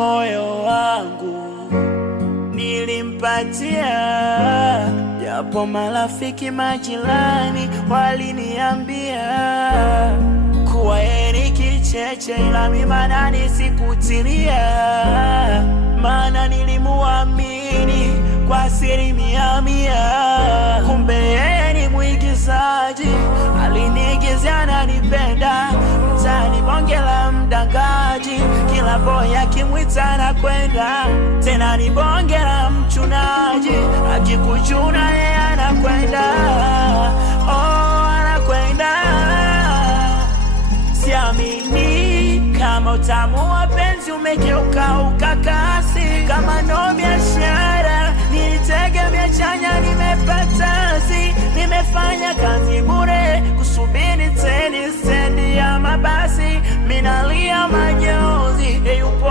moyo wangu nilimpatia, japo marafiki majirani waliniambia kuwa yeye ni kicheche, ila mimi manani sikutilia, maana nilimuamini kwa 100%. Kumbe yeye ni mwigizaji, aliniigizia ananipenda, mtaani bonge la mdangaji, kila boy akimwita na kwenda, tena ni bonge la mchunaji, akikuchuna yeye anakwenda, oh anakwenda. Siamini kama utamu wa penzi umegeuka ukakasi, kama no biashara nilitegemea chanya, nimepata si, nimefanya kazi bure kusubiri teni stendi ya mabasi, minalia majonzi, yupo